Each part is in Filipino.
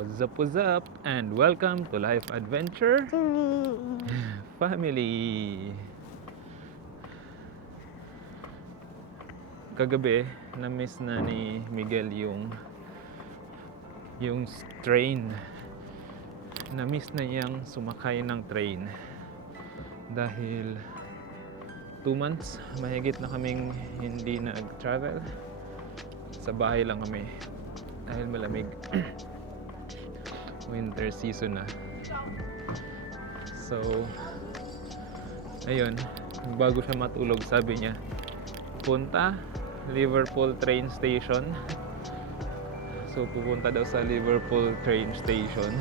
What's up, and welcome to Life Adventure Family. Kagabi, na-miss na ni Miguel yung train. Na-miss na niyang sumakay ng train dahil 2 months mahigit na kaming hindi nag-travel. Sa bahay lang kami dahil malamig. Winter season na. So ayun, bago siya matulog sabi niya punta Liverpool train station. So pupunta daw sa Liverpool train station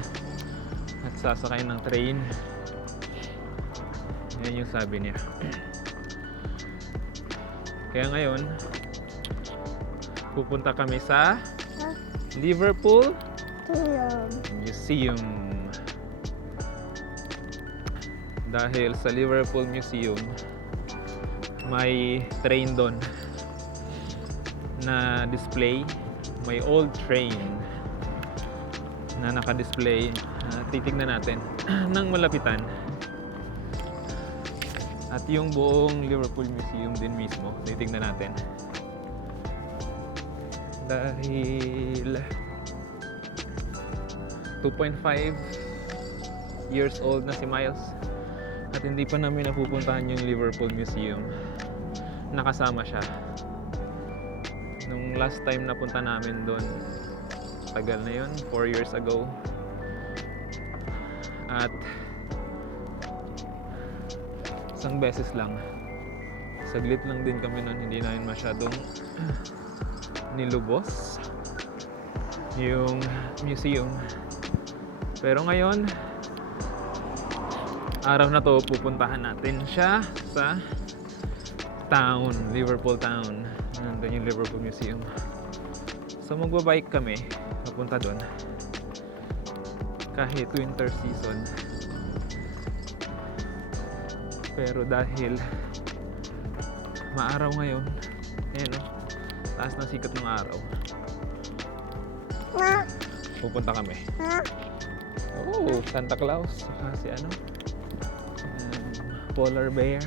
at sasakay ng train. Yan yung sabi niya. Kaya ngayon pupunta kami sa Liverpool Museum. Dahil sa Liverpool Museum may train doon na display, may old train na naka-display. Titignan natin ng malapitan. At yung buong Liverpool Museum din mismo titignan natin. Dahil 2.5 years old na si Miles at hindi pa namin napupuntahan yung Liverpool Museum. Nakasama siya nung last time na punta namin doon, tagal na yun, 4 years ago. At isang beses lang, saglit lang din kami noon, hindi namin masyadong nilubos yung museum. Pero ngayon, araw na to, pupuntahan natin siya sa town, Liverpool town. Nandun yung Liverpool Museum. So magbabike kami papunta doon kahit winter season. Pero dahil maaraw ngayon, ayan o, taas ng sikat ng araw, pupunta kami. Oh, Santa Claus, saka si polar bear.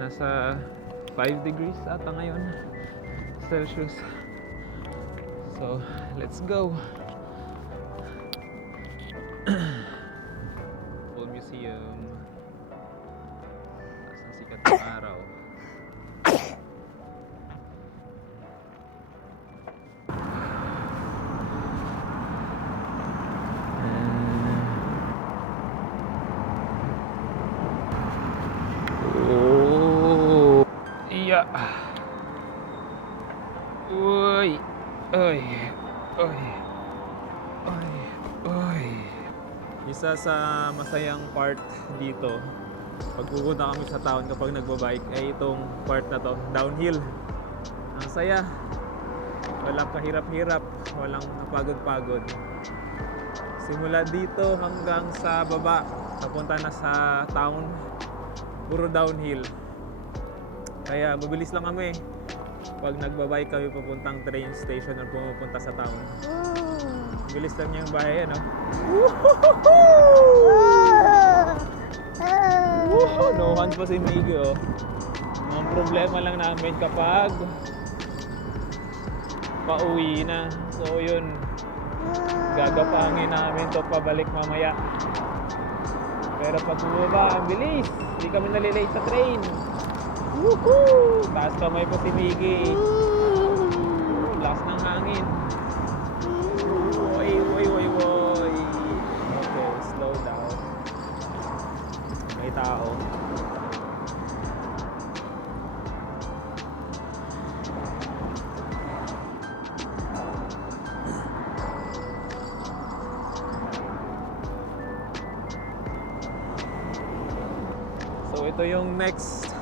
Nasa 5 degrees ata ngayon Celsius. So, let's go. Full museum. Taas ng sikat ng araw. Uy, ay, ay, ay, ay. Isa sa masayang part dito pag pupunta kami sa town kapag nagbabike ay itong part na to, downhill. Ang saya, walang kahirap-hirap, walang napagod-pagod. Simula dito hanggang sa baba, papunta na sa town, puro downhill. Kaya mabilis lang kami pag nagbabike kami papuntang train station or pumupunta sa town. Bilis lang yung bahay, ano? No hands pa si Miggy, oh. Ang problema lang namin kapag pauwi na. So yun, gagapangin namin to pabalik mamaya. Pero pag bumaba, ang bilis. Hindi kami nalilate sa train. Woohoo! Taas kamay po si Miggy. Lakas ng hangin. Woy, woy, woy, woy. Okay, slow down. May tao. So ito yung next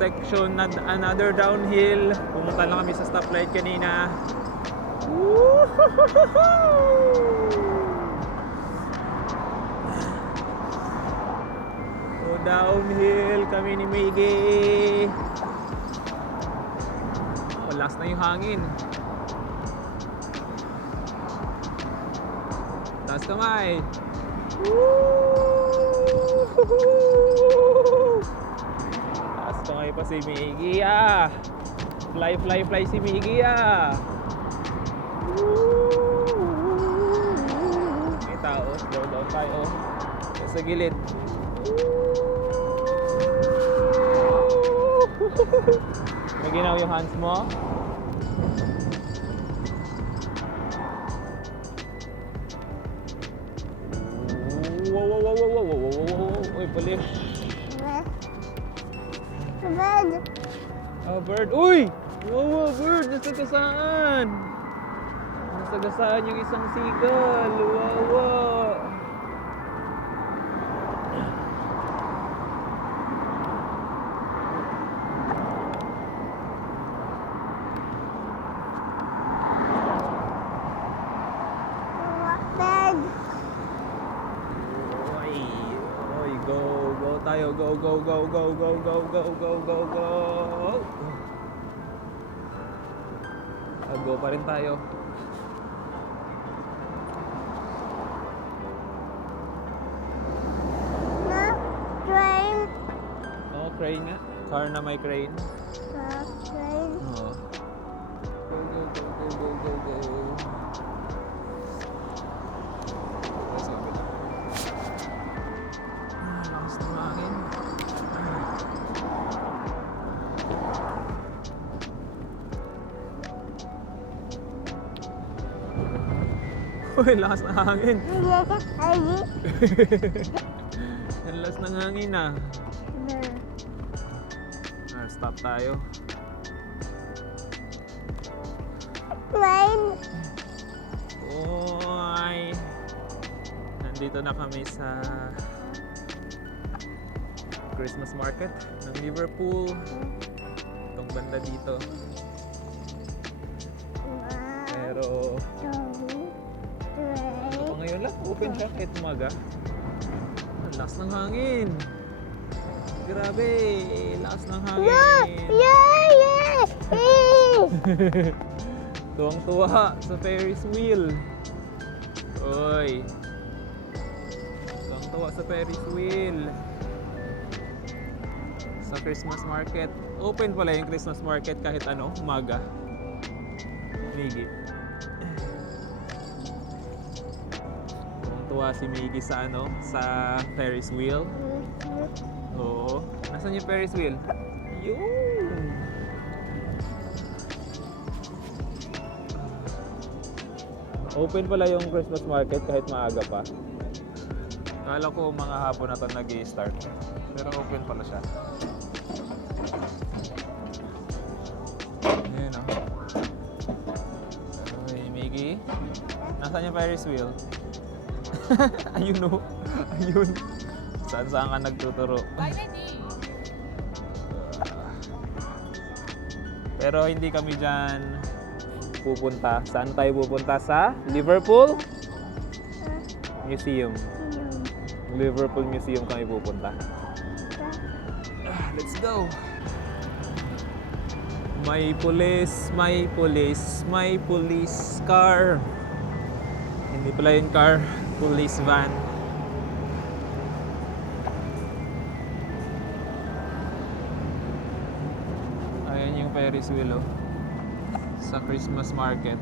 section na another downhill. Pumunta lang kami sa stoplight kanina. So downhill kami ni Miggy. last na yung hangin. Taas kamay. Taas kamay pa si Miggy ah. Fly, fly, fly si Miggy ah. May tao. Slow down tayo. Sa gilid. May ginaw yung hands mo. Wow. Uy, pulis. Bird. Ah, bird. Uy! Wow, bird. Nasagasaan. Nasagasaan yung isang seagull. Wow. Bird. Oy, go tayo. Go. Go pa rin tayo. No. Train. Oh, crane nga. Car na may crane. No. Train. Oh. Go. Lakas ng hangin. Uy, lakas ng hangin. Ang lakas ng hangin ah. Stop tayo. Train. Uy. Nandito na kami sa Christmas market ng Liverpool. Itong banda dito. Pero ngayon lang, open siya kahit umaga. Ang lakas ng hangin. Grabe, lakas ng hangin. Yeah. Tuwang-tuwa sa Ferris wheel. Oy. Tuwang-tuwa sa Ferris wheel. Sa Christmas market. Open pala yung Christmas market kahit umaga. Miggy. Tuwa si Miggy sa sa Ferris wheel. Oo. Nasaan yung Ferris wheel? Yun. Open pala yung Christmas market kahit maaga pa. Akala ko mga hapon na ito nag-i-start. Pero open pala siya. Ayan o. Ay, Miggy. Nasaan yung Ferris wheel? Ayun o. Ayun. Saan ka nagtuturo? Pero hindi kami dyan pupunta. Saan tayo pupunta? Sa Liverpool Museum. Liverpool Museum kami pupunta. Let's go! May police car. Hindi pala yung car, police van. Ayan yung Ferris wheel sa Christmas market.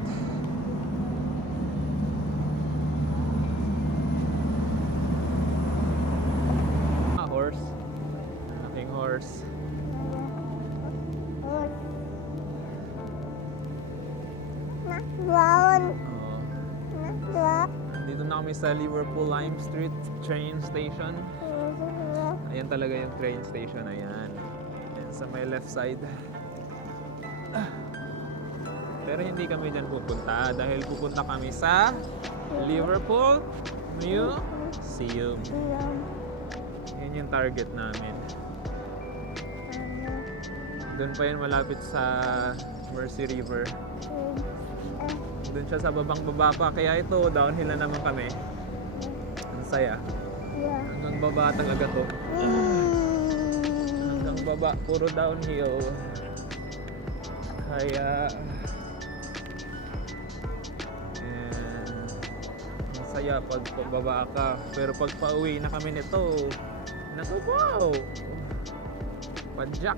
Horse. Aking horse. Nandito na kami sa Liverpool Lime Street train station. Ayan talaga yung train station. Ayan sa may left side. Pero hindi kami dyan pupunta dahil pupunta kami sa Liverpool Museum. Yun yung target namin. Doon pa yun malapit sa Mersey River. Doon siya sa babang-baba pa. Kaya ito, downhill na naman kami. Ang saya. Hanggang baba talaga to. Hanggang baba, puro downhill. Kaya masaya pag pababa ka. Pero pag pauwi na kami nito, naku wow! Padyak!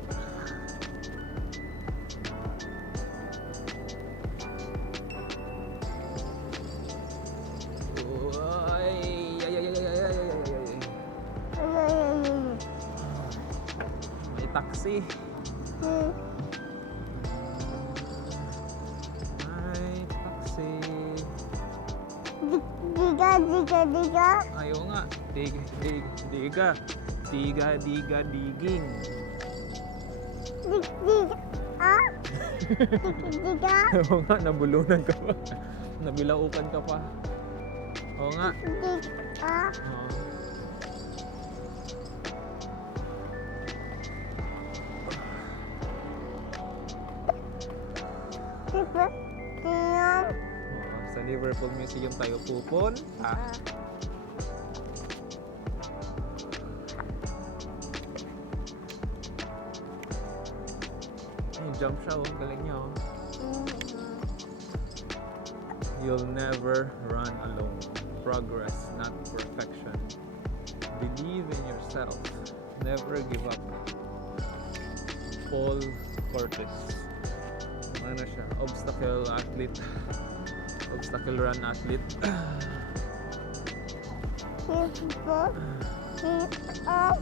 May taxi. May taxi. Diga. Ayaw nga. Diga. Diging. Diga. Ah? Diga. Oo nga, nabulunan ka pa. Nabilaukan ka pa. Oo nga. Diga. Oo. Diba? Diyan. Oo, sa Liverpool Museum tayo pupunta. Ay, jump siya oh. Galing niya oh. You'll never run alone. Progress, not perfection. Believe in yourself. Never give up. Paul Cortez. Ano siya? Obstacle athlete. Obstacle run athlete. Diba? Diba?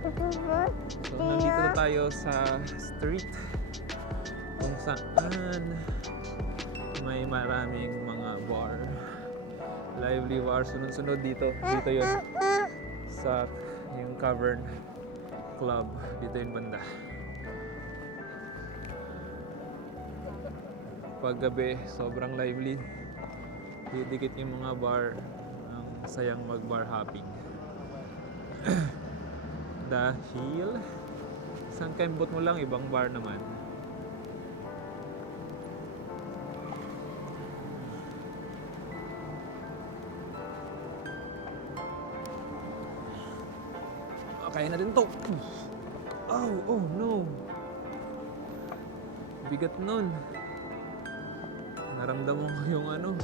Diba? So, nandito na tayo sa street kung saan may maraming mga bar. Lively bar. Sunod-sunod dito. Dito yun. Sa yung Cavern Club. Dito yung banda. Paggabi, sobrang lively. Didikit yung mga bar. Ang sayang mag-bar hopping. Dahil isang kembot mo lang, ibang bar naman. Kaya na din to. Oh no. Bigat nun. Naramdam mo yung ano.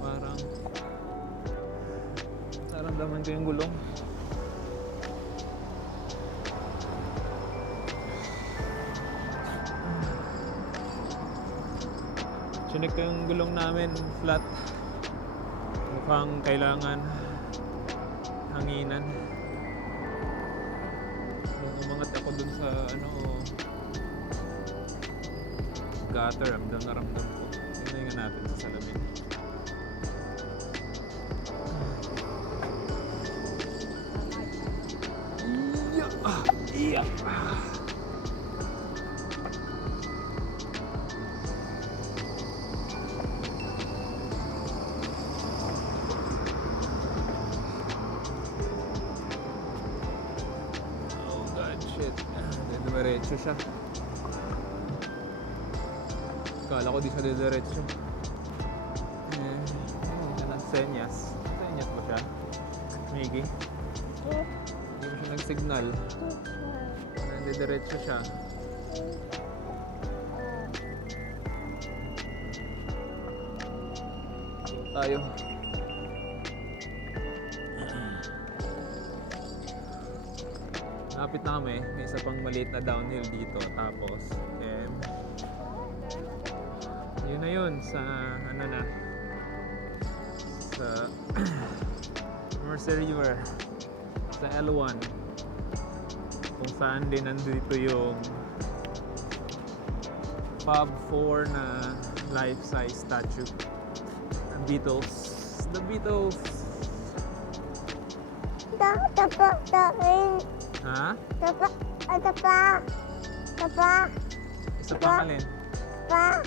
Parang naramdaman ko yung gulong. Chinek ko yung gulong namin, flat. Mukhang kailangan hanginan. Nung umangat ako dun sa gutter, ramdam na ramdam ko. Tingnan nga natin sa salamin. Iya! Oh god, shit. Diretso siya. Kala ko di siya diretso. Senyas. Senyas ba siya? Miggy? Hindi mo siya nag-signal. Diretso siya. Tayo. Lapit na kami. May isa pang maliit na downhill dito. Tapos, yun na yun sa sa Mercer River, sa L1, kung saan din nandito yung Fab 4 na life-size statue ng Beatles. The Beatles. Tapa. Ha? Tapa. Isa pang alin? Pa.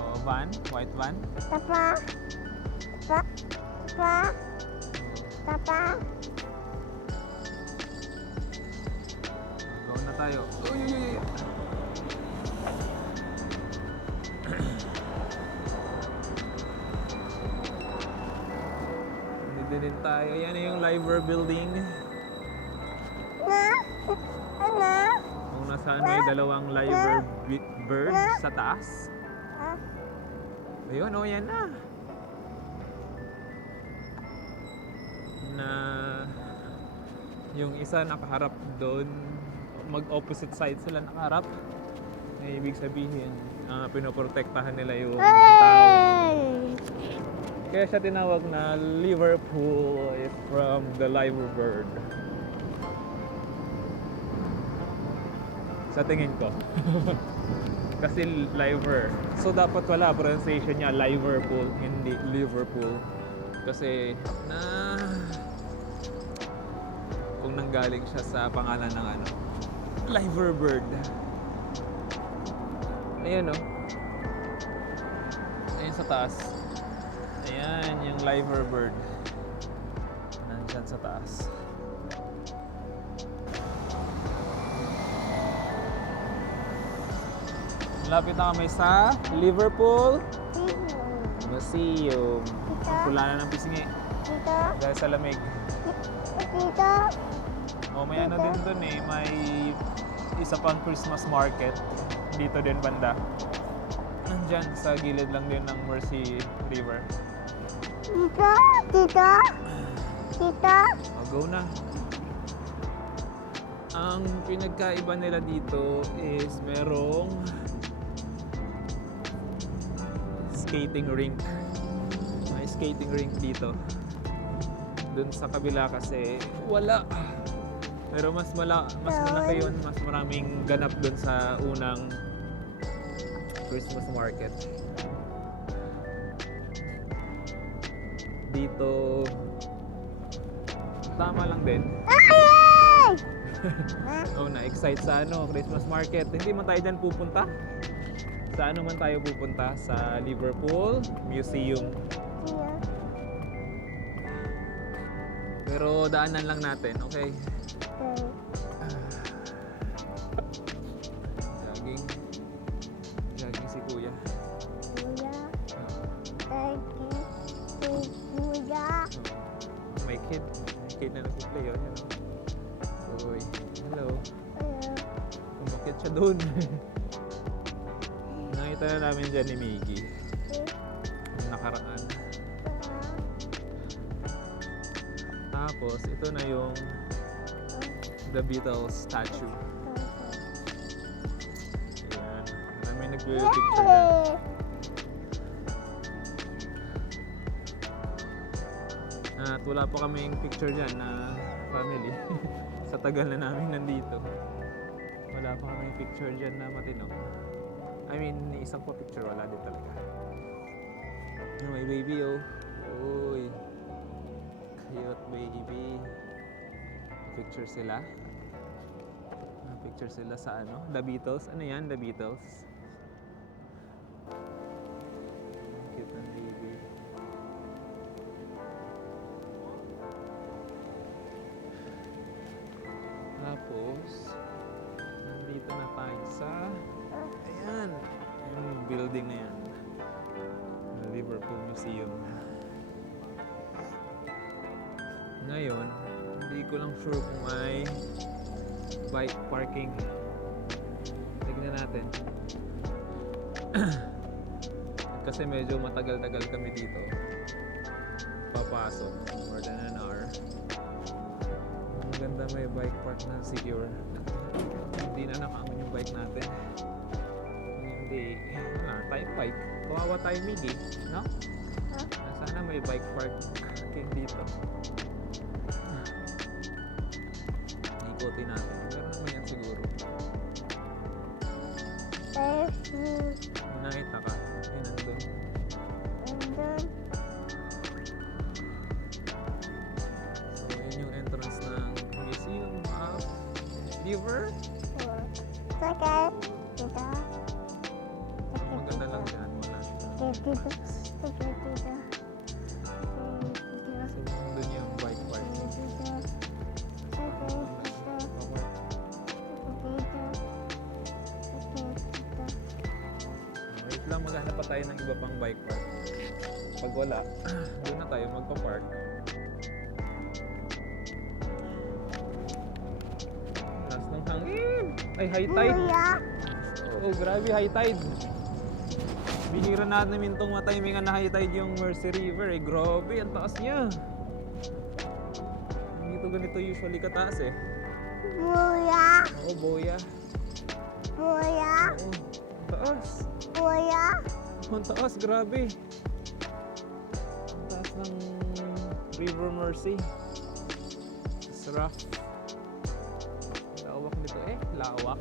Oh, van? White van? Tapa. Go na tayo. Uy! Dito din tayo. Yan yung Liver Building. Ano? Kung nasa saan may dalawang live bird sa taas. Ah, Ayun, oh, yan na. Na yung isa nakaharap doon, mag-opposite side sila nakaharap. Ay, ibig sabihin, pinoprotektahan nila yung tao. hey! Kaya siya tinawag na Liverpool is from the live bird. Sa tingin ko. Kasi liver. So dapat wala pronunciation niya Liverpool, hindi Liverpool. Kasi kung nanggaling siya sa pangalan ng ano, liver bird. Ayan, oh. Ayan sa taas. Ayan yung liver bird. Nandyan sa taas. Malapit na kami sa Liverpool Museum. Ang pula na ng pisngi Dito, dahil sa lamig. dito, O may ano din dun eh, may isa pang Christmas market dito din banda. Nandyan sa gilid lang din ng Mersey River. dito, dito, dito. O go na. Ang pinagkaiba nila dito is merong skating rink. May skating rink dito. Dun sa kabila kasi wala. Pero mas malaki yun, mas maraming ganap dun sa unang Christmas market. Dito tama lang din. Ay! Oh, na-excite sa ano, Christmas market. Hindi man tayo dyan pupunta. Sa ano man tayo pupunta? Sa Liverpool Museum. Pero daanan lang natin, okay? Jogging. Jogging si Kuya. May kid. May kid na nag-play, oh. Yan, oh. Uy, hello. Umakit siya doon. Nakita na namin dyan ni Miggy. Yung nakaraan. Tapos, ito na yung The Beatles statue. Ayan. May nag-picture na. At wala pa kaming picture dyan na family. Sa tagal na namin nandito. Wala pa kaming picture dyan na matino. I mean, isang pa picture, wala din talaga. May baby, oh. Uy. Cute baby. Picture sila. Picture sila sa ano? The Beatles. Ano yan? The Beatles. Cute ng baby. Tapos, nandito na tayo sa ayan, yung building na yan. The Liverpool Museum. Ngayon, hindi ko lang sure kung may bike parking. Tignan natin. Kasi medyo matagal-tagal kami dito. Papasok. More than an hour. Ang ganda, may bike park na secure. Hindi na nakaman yung bike natin. Kung hindi, wala tayong bike. Kawawa tayo, Miggy. No? Sana may bike parking dito. Ikutin natin. Meron naman yan siguro. Nakita ka. Yan nandun. So, yun yung entrance ng Museum of Liver. Maganda lang yan. Wala. So, nandun yung bike parking. Wait lang, maghanap pa tayo ng iba pang bike park. Pag wala, doon na tayo magpa-park. Taas ng hangin! Ay, high tide. Kuya. Oh, grabe, high tide. Bihira na namin itong matimingan na high tide yung Mercy River. Eh, grabe, ang taas niya. Hindi ito ganito usually kataas eh. Kuya. Oo, boya. Kuya. Oo, ang taas. Kuya. Ang taas, grabe. Ang taas ng River Mercy. Sarap. Lawak nito eh, lawak.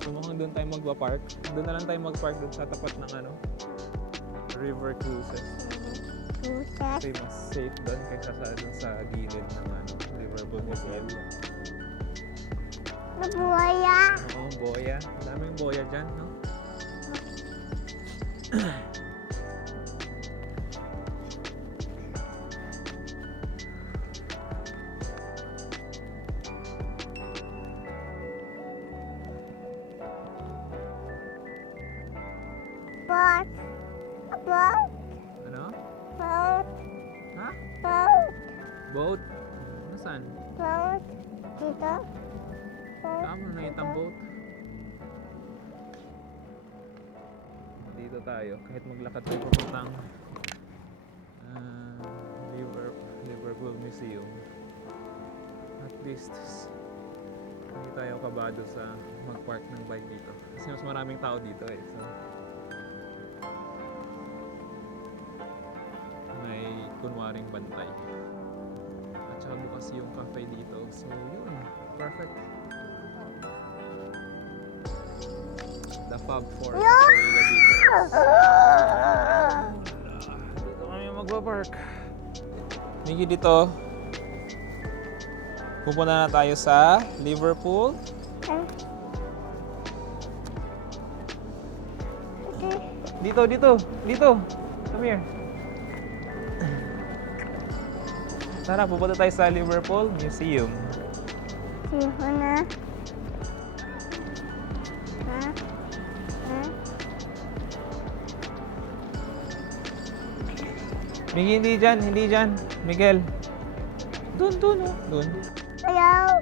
So mukhang doon tayo magpa-park. Doon na lang tayo mag-park doon sa tapat ng ano, River Cruises. Kuya. Kasi mas safe doon kaysa doon sa gilid ng ano, Liverpool Museum. Kuya. Oo, boya. Ang daming boya dyan, no? Boat. Boat. Ano? Boat. Ha? Boat. Boat? Nasaan? Boat. Dito. Saan mo nakita ang boat? Dito tayo. Kahit maglakad tayo papuntang Liverpool Museum. At least hindi tayo kabado sa mag-park ng bike dito. Kasi mas maraming tao dito eh. So, may kunwaring bantay. At saka bukas yung cafe dito. So yun, perfect. The Fab 4 Cafe dito. Dito kami magpa-park. Migi dito. Pupunta na tayo sa Liverpool. Dito, dito, dito. Come here. Tara, pupunta tayo sa Liverpool Museum. Sino na? Ha? Ha? Migi, hindi dyan, hindi dyan. Miguel. Doon, doon, oh. Doon. Ayaw.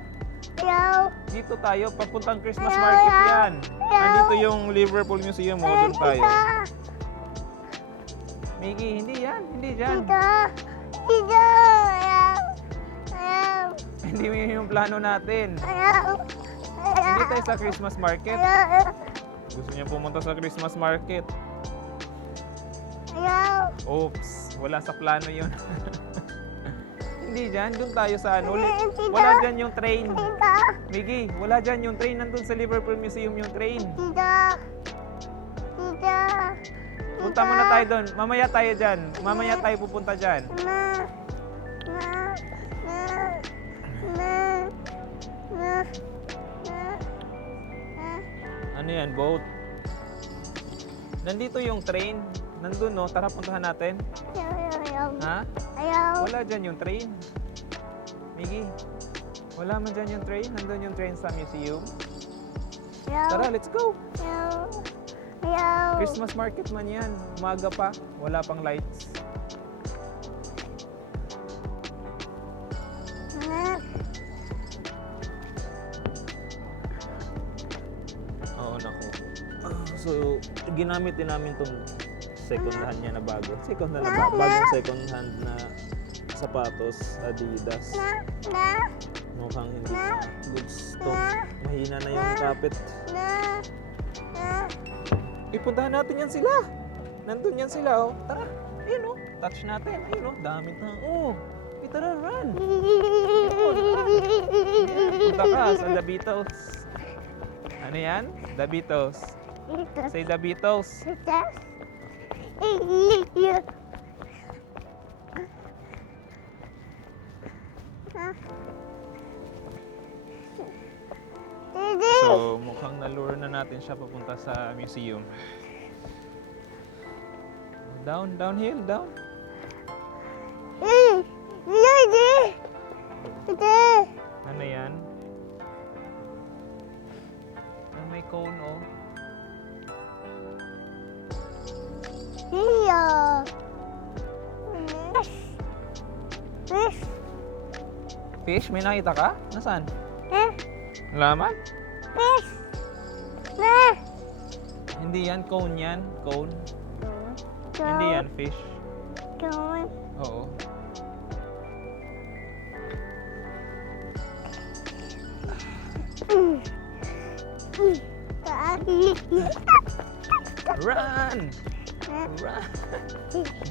Ayaw. Dito tayo, papuntang Christmas Ayaw, market ayaw. yan. Nandito yung Liverpool Museum, oh. Doon tayo. Migi, hindi yan, hindi dyan. Dito. Dito. Ayaw. Ayaw. Hindi mo yun yung plano natin. Ayaw. Hindi tayo sa Christmas market. Ayaw. Gusto niya pumunta sa Christmas market. Ayaw. Oops, wala sa plano yun. Hindi dyan, doon tayo sa ano. Tita. Wala dyan yung train. Dito. Miggy, wala dyan yung train. Nandun sa Liverpool Museum yung train. Dito. Dito. Punta muna tayo doon. Mamaya tayo dyan. Mamaya tayo pupunta dyan. Ma. Ma. Ma. Ma. Ma. Ma. Ano yan, boat? Nandito yung train. Nandun, no? Tara, puntahan natin. Ayaw. Ha? Ayaw. Wala dyan yung train. Miggy, wala man dyan yung train. Nandun yung train sa museum. Ayaw. Tara, let's go! Ayaw. Ayaw. Christmas market man yan. Umaga pa. Wala pang lights. Ma. Oo, naku. So, ginamit din namin itong second hand niya na bago. Second hand na bago. Bagong second hand na sapatos, Adidas. Na. Na. Mukhang hindi na goods to. Mahina na yung kapit. Na. Na. Ipuntahan natin yan sila. Nandun yan sila, oh. Tara. Ayun, oh. Touch natin. Ayun, oh. Dami tao. Oh. Tara, run. Punta ka sa The Beatles. Ano yan? The Beatles. Dito. Say The Beatles. Dito. Dito. So, mukhang nalure na natin siya papunta sa museum. Down, downhill, down. Ano yan? Ah, may cone, oh. Here. Fish. Fish? May nakita ka? Nasaan? Eh? Laman? Fish. Na. Hindi yan, cone yan. Cone. Hindi yan, fish. Cone. Oo. Run! Run!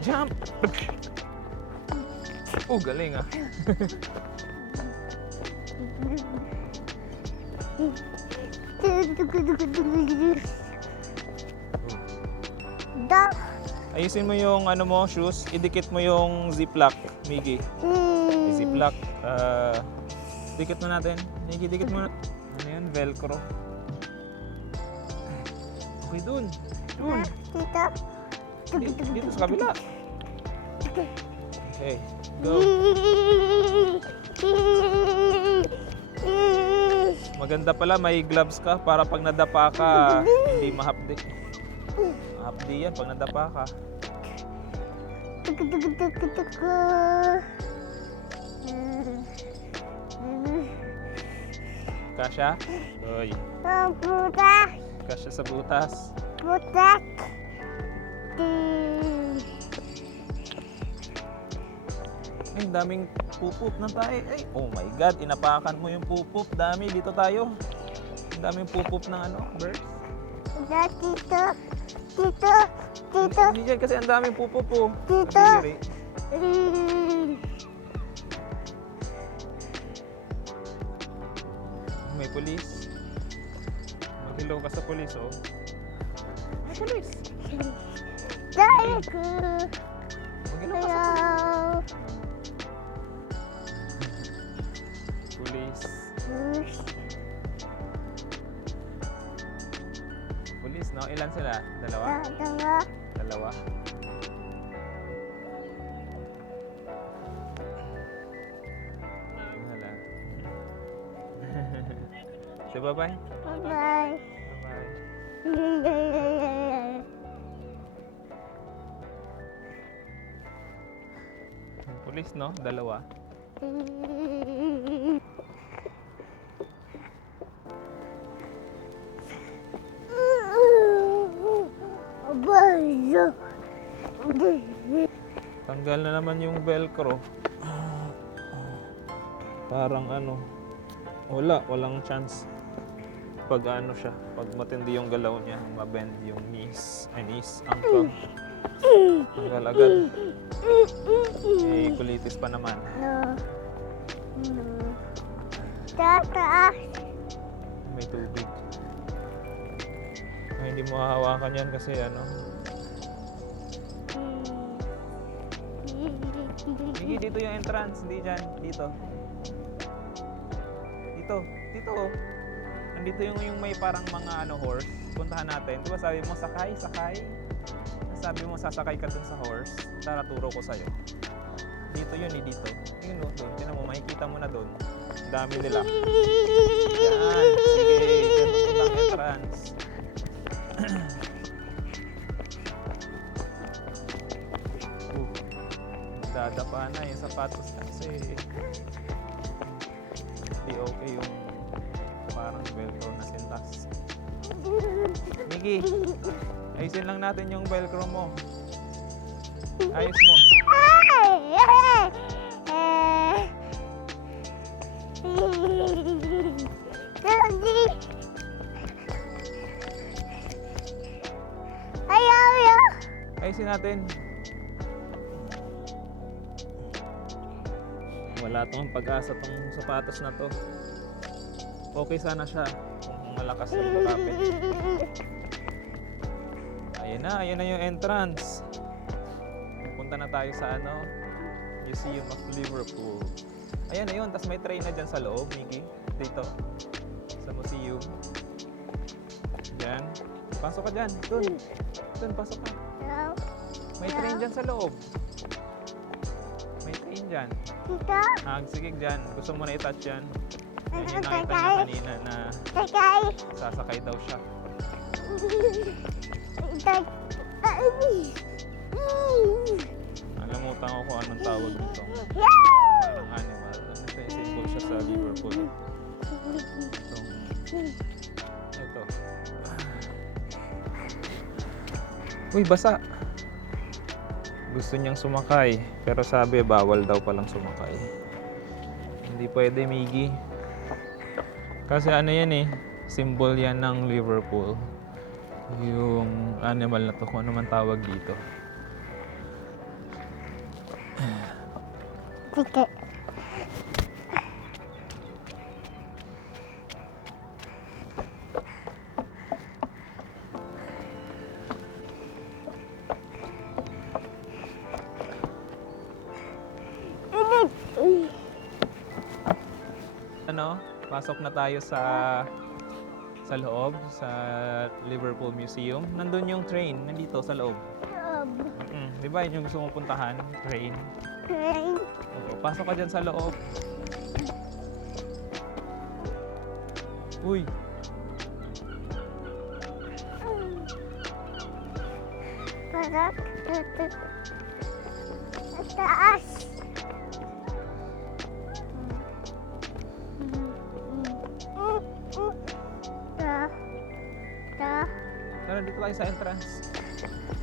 Jump! Oh, galing ah. Dog. Ayusin mo yung ano mo, shoes. Idikit mo yung ziplock, Miggy. Ziplock. Dikit mo natin. Miggy, dikit mo na. Ano yun? Velcro. Okay, dun. Dun. Dito sa kabila. Okay, go. Maganda pala, may gloves ka para pag nadapa ka, hindi mahapdi. Mahapdi yan pag nadapa ka. Kasya? Oy. Butas. Kasya sa butas. Butas. Ay, daming puput na tayo. Ay, oh my God, inapakan mo yung pupup. Dami, dito tayo. Ang daming pupup ng ano, birds. Dito. Dito. Dito. Hindi dyan kasi ang daming pupup po. Dito. Kadiri. May pulis. Mag-hello ka sa pulis, oh. May pulis. Dito. Mag-hello ka sa Hello. pulis. Pulis, no? Ilan sila? Dalawa? Dalawa. Dalawa. Wala. So, bye-bye. Bye-bye. Bye-bye. Pulis, no? Dalawa. Tanggal na naman yung velcro. Parang ano, walang chance. Pag ano siya, pag matindi yung galaw niya, mabend yung knees, ankle. Tanggal agad. Eh, kulitis pa naman. Tataas. May tubig. Ay, hindi mo hahawakan yan kasi ano. Sige, dito yung entrance. Hindi dyan. Dito. Dito. Oh. Nandito yung may parang mga ano horse. Puntahan natin. Diba sabi mo, sakay. Sabi mo, sasakay ka dun sa horse. Tara, turo ko sa'yo. Dito yun eh, dito. Yun o, doon. Tinan mo, makikita mo na doon. Ang dami nila. Yan. Sige, dito lang entrance. Dadapa na yung sapatos kasi hindi okay yung parang velcro na sintas. Miggy, ayusin lang natin yung velcro mo. Ayos mo. Ayusin natin. Wala tong pag-asa tong sapatos na to. Okay sana siya kung malakas yung kapit. Ayan na yung entrance. Punta na tayo sa ano, Museum of Liverpool. Ayan na yun, tas may train na dyan sa loob, Miggy. Dito, sa museum. Dyan. Pasok ka dyan, dun, pasok ka. May train dyan sa loob. May train dyan. Dito? Sige dyan, gusto mo na i-touch yan. Yan yung Sakay. nakita niya kanina na Sakay. sasakay daw siya. Nalimutan ko kung anong tawag nito. Parang animal. Ano siya, symbol siya sa Liverpool. Itong Ito. Uy, basa. Gusto niyang sumakay, pero sabi bawal daw palang sumakay. Hindi pwede, Miggy. Kasi ano yan eh, symbol yan ng Liverpool. Yung animal na to, kung ano man tawag dito. Sige. Ano, pasok na tayo sa loob, sa Liverpool Museum. Nandun yung train, nandito sa loob. Di ba yun yung gusto mong puntahan? Train. Train. Oo, pasok ka dyan sa loob. Uy, Parak. Taas. Ta. Ta. tara dito tayo sa entrance.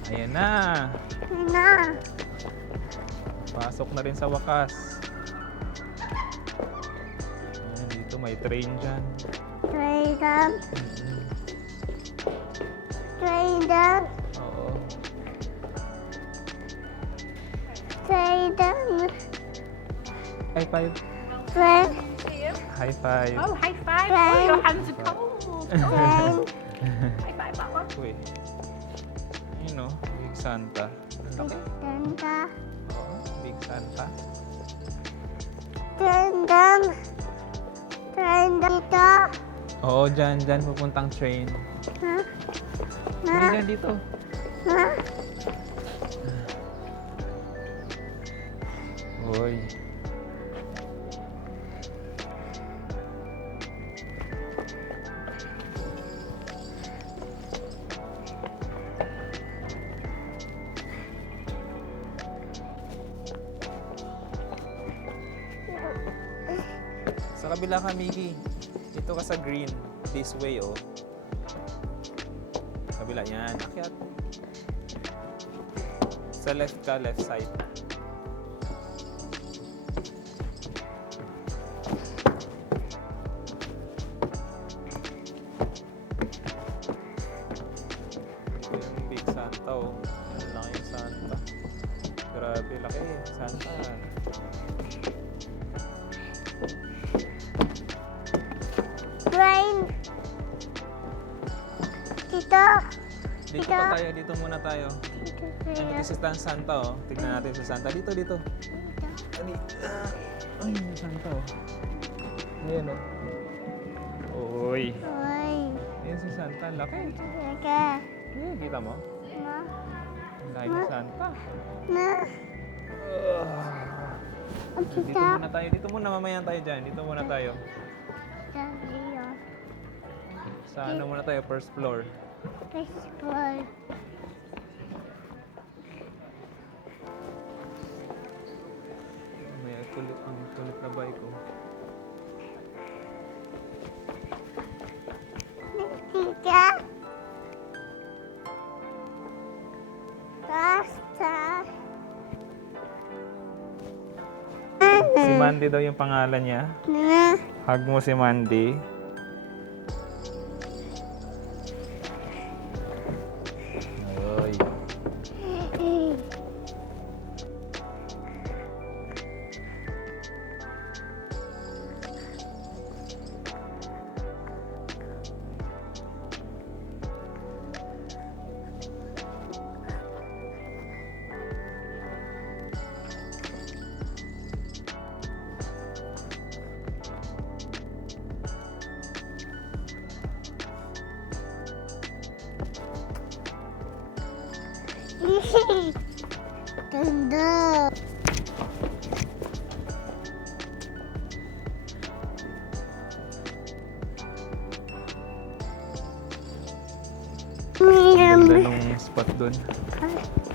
Ayan na. Na. Pasok na rin sa wakas. Ayan, dito may train dyan. Train down. Mm-mm. Train down. Oo. Train down. High five. Train. High five. Oh, high five. Friend. Oh, your hands are cold. Train. High five, Papa. Uy. Yun o, Big Santa. Ang laki. Ganda. Oo, Big Santa. Train down. Train dito. Oo, dyan pupuntang train. Ha? Hindi Na. dyan dito. Na. Uy. Sa kabila ka, Miggy. Dito ka sa green. This way, oh. Kabila yan. Akyat. Sa left ka, left side. Ito yung Big Santa, oh. Ang laki yung Santa. Grabe, laki. Santa. Train. Dito. Dito pa tayo. Dito muna tayo. Dito. Nandito si Santa, oh. Tignan natin si Santa. Dito, dito. Dali. Ay, may Santa, oh. Ayan, oh. Uy. Uy. Ayan si Santa. Ang laki. Sige. Ayan, kita mo? Na. Ang laki ni Santa. Na. Ang Dito kita. muna tayo. Dito muna. Mamaya tayo dyan. Dito muna tayo. Dito. Sa ano muna tayo? First floor. Baseball. May kulit na bike, oh. Dito. Basta. Si Mandy daw yung pangalan niya. Na. Hug mo si Mandy. Ay. Ganda. Ang ganda nung spot doon.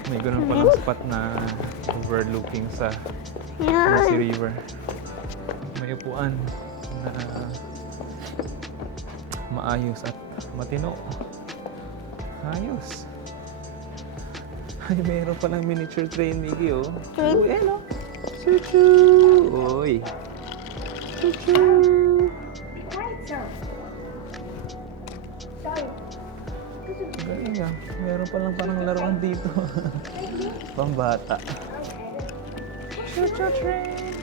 May ganun palang spot na overlooking sa Mersey River. May upuan na maayos at matino. Ayos. Ay, meron palang miniature train, Miggy, oh. Train? Uy, ano? Choo-choo! Uy. Choo-choo! Right, so. Sorry. Galing ah. Meron palang parang laruan dito. Pambata. Choo-choo train!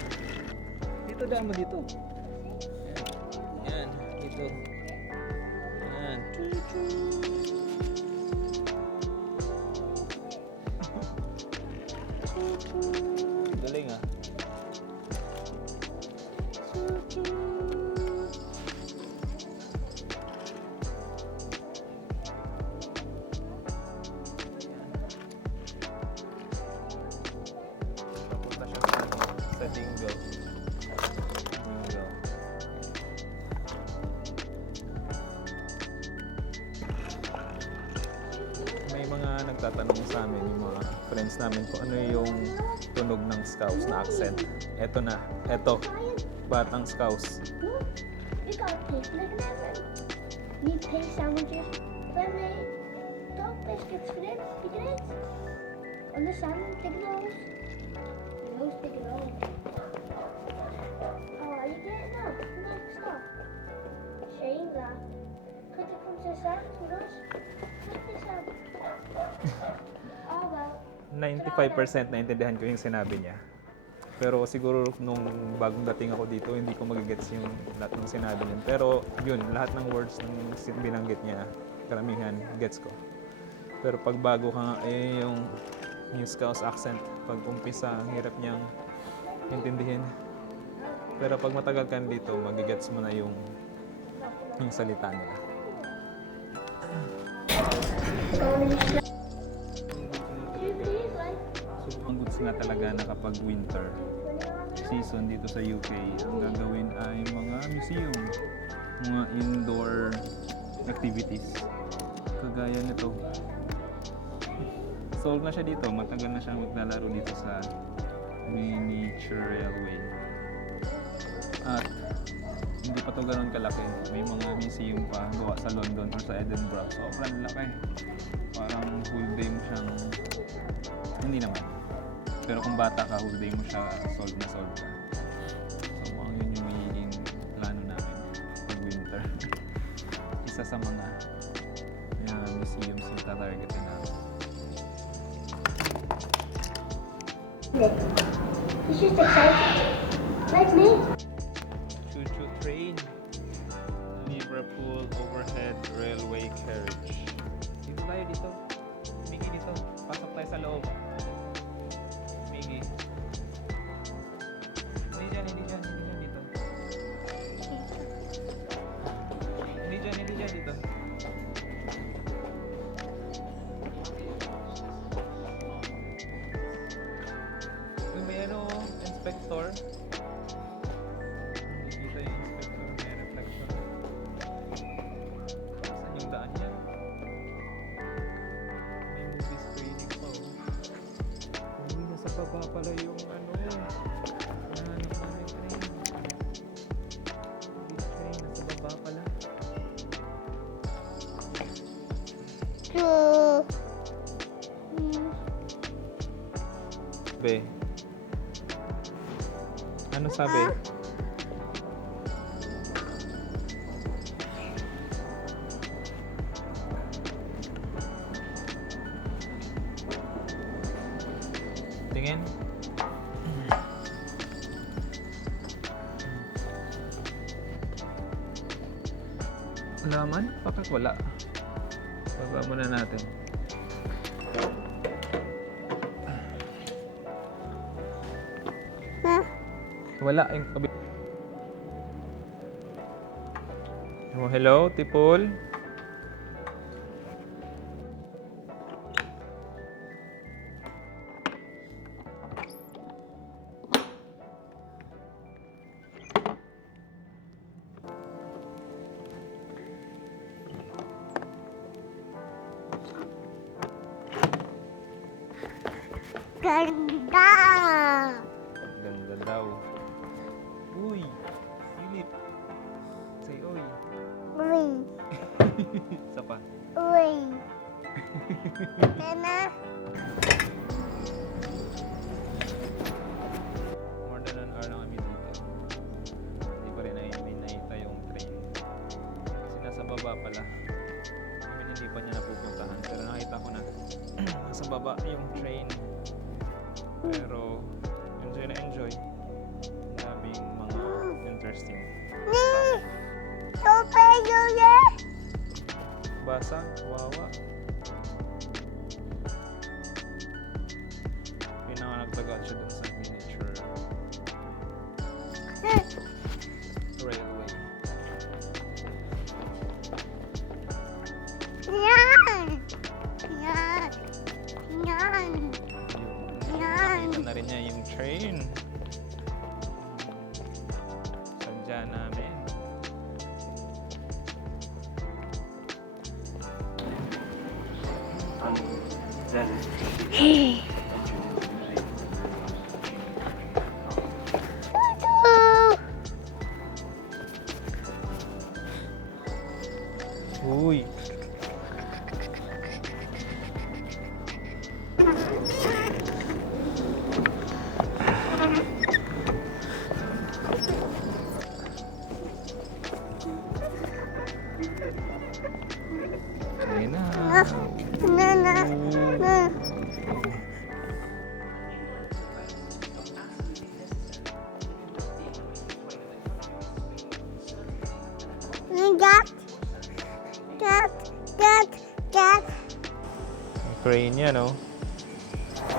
Dito, daan mo dito. Yan. Yan. Dito. Yan. Choo-choo! Galing ah. Papunta siya sa Dingo. Dingo. May mga nagtatanong sa amin, yung mga friends namin, kung ano yung tunog ng Scouse na accent. Eto na. Eto. Batang Scouse. We got cake lemonade. Need pig sandwiches, lemonade, dog biscuits for them, pickles. On the salmon, take those. Those, take those. Oh, are you getting up? Next stop. Shame that. Could you come to the salmon with us? Check this out. Oh, well. 95% naintindihan ko yung sinabi niya. Pero siguro nung bagong dating ako dito, hindi ko magigets yung lahat ng sinabi niya. Pero yun, lahat ng words ng binanggit niya, karamihan, gets ko. Pero pag bago ka nga, yung Scouse accent, pag umpisa, ang hirap niyang intindihin. Pero pag matagal ka dito, magigets mo na yung salita nila. So, ang goods nga talaga na kapag winter season dito sa UK, ang gagawin ay mga museum, mga indoor activities. Kagaya nito. Sold na siya dito, matagal na siya maglalaro dito sa miniature railway. At hindi pa to ganoon kalaki. May mga museum pa gawa sa London or sa Edinburgh. Sobrang laki. Parang whole day mo siyang... Hindi naman. Pero kung bata ka, whole day mo siya solve na solve ka. So mukhang yun yung magiging plano namin pag winter. Isa sa mga museums yung tatargetin namin. He's just excited. Like me. Choo-choo train. Liverpool Overhead Railway Carriage. Dito tayo, dito. Miggy, dito. Pasok tayo sa loob. Miggy. Hindi dyan, hindi dyan, hindi dyan, dito. Hindi dyan, dito. Uy, may inspector. Nakikita yung inspector, may reflection. Saan yung daan niya? May movie screening pa, oh. Uy, nasa baba pala yung nahanap namin train. Movie train, nasa baba pala. Two. Be. Ano sabi? Tingin. Wala man? Bakit wala? Baba muna natin. Ha? Wala yung kabi. Oh, hello, Tipol. Ganda. Ganda daw. Uy, Philip. Say oy. Uy. pa. Uy. Nana. More than an hour na kami dito. Hindi pa rin nakita yung train. Kasi nasa baba pala. I mean, hindi pa niya napupuntahan. Pero nakita ko na nasa baba yung train. Pero enjoy na enjoy. Ang daming mga interesting stuff. Super Yule. Basa, wawa. Pinanganagtagal siya dun sa miniature railway. Yan. Yan. Yan. Yun. Yan. Nakita na rin niya yung train. Sadya namin. Uy. Ayun na. Nana. Nana. Gat. Crane yan, oh.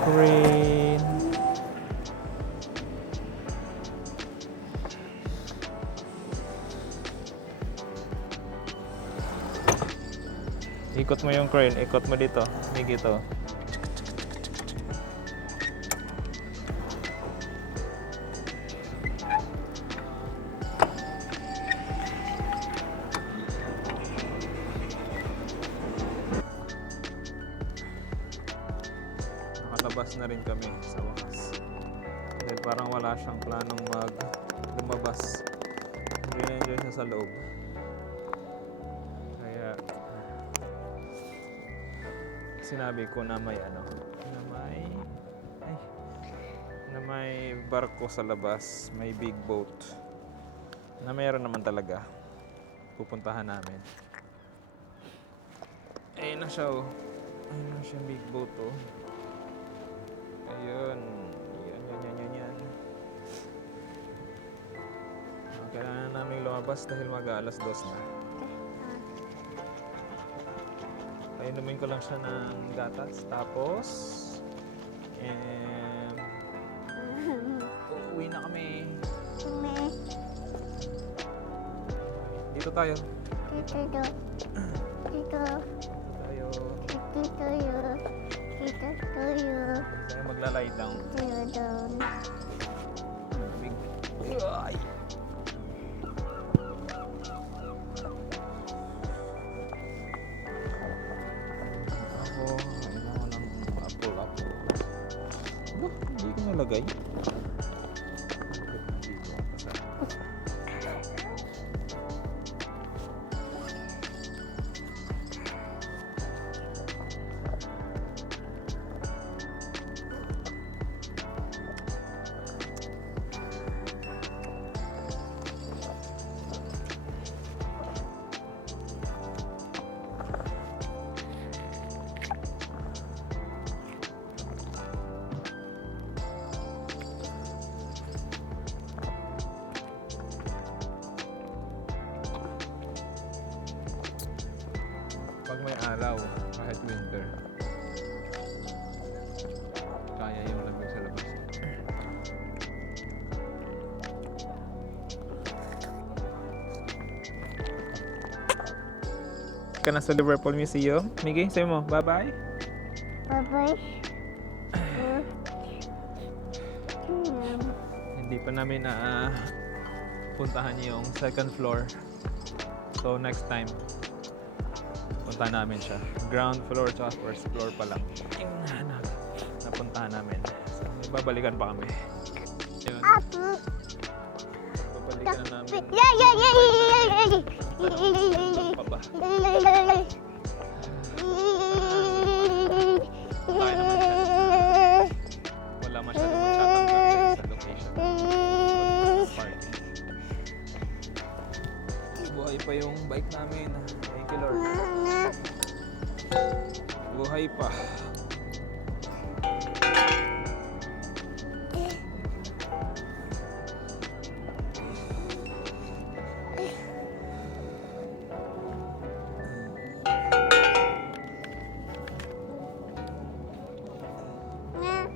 Crane. Ikot mo yung crane. Ikot mo dito. Dito. Nakalabas na rin kami sa wakas. Dahil parang wala siyang planong lumabas. Enjoy siya sa loob. Kaya sinabi ko na may may barko sa labas, may big boat na mayroon naman talaga pupuntahan namin. Ayun na siya, oh. Ayun na siya, big boat, oh. Ayun. Yan. Kailangan namin lumabas dahil mag-aalas 2 na. Inumin ko lang siya ng gatas. Tapos, uuwi na kami. Dito tayo. Dito. Tayo maglalay down. Big. Ay! Hindi ko nalagay. Pag may araw, kahit winter, kaya yung lamig sa labas. Ka na sa Liverpool Museum. Miggy, sabi mo, bye-bye. Bye-bye. Hindi pa namin na puntahan yung second floor. So next time, punta namin siya. Ground floor at first floor pa lang yung napuntahan namin. So, babalikan pa kami. Yun. Babalikan na namin. Pa ba? bike namin. Thank you, Lord. Nana. Buhay pa. Na.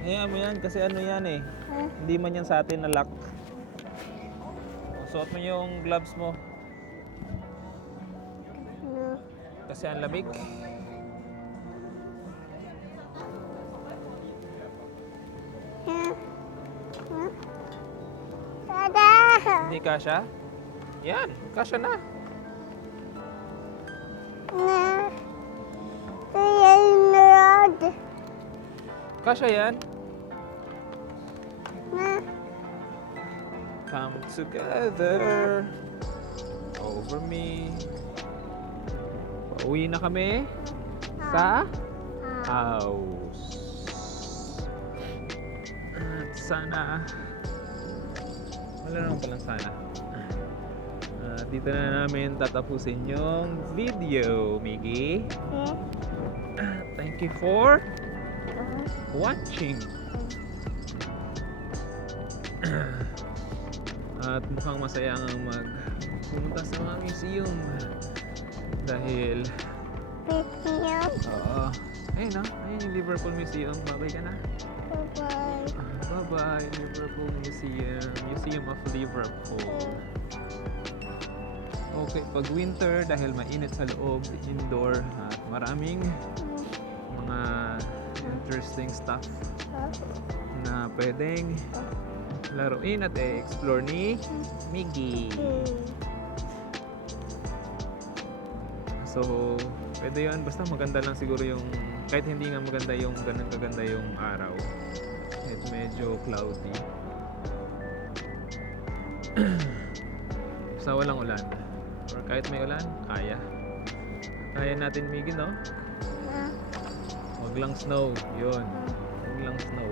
Hayaan mo yan kasi ano yan eh. Hindi man yan sa atin na lock. Suot mo yung gloves mo No. kasi ang lamig. Tada. Hindi kasha? Yan, kasha na. Na. Road. Kasha yan. Na. Come together over me. Pauwi na kami sa house. At sana wala naman palang sana. Dito na namin tatapusin yung video, Miggy. Thank you for watching. At mukhang masaya ang pumunta sa mga museum dahil Video. ayun no, ayun yung Liverpool Museum. Babay ka na. Bye-bye. Bye-bye, Liverpool Museum. Museum of Liverpool. Okay, pag winter, dahil mainit sa loob, indoor, at maraming mga interesting stuff na pwedeng laruin at explore ni Miggy. So, pwede yun. Basta maganda lang siguro yung, kahit hindi nga maganda yung ganun kaganda yung araw. Kahit medyo cloudy. Basta walang ulan. Or kahit may ulan, kaya. Kaya natin, Miggy, no? Wag lang snow. Yun. Wag lang snow.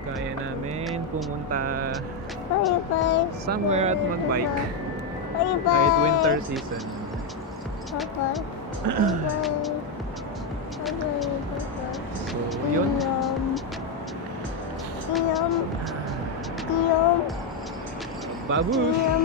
Kaya namin pumunta Bye-bye. somewhere at magbike. Bye-bye. Kahit winter season. Bye-bye. Bye-bye. Bye-bye. So, yun. Yum. Yum. Yum. Babush! Yum.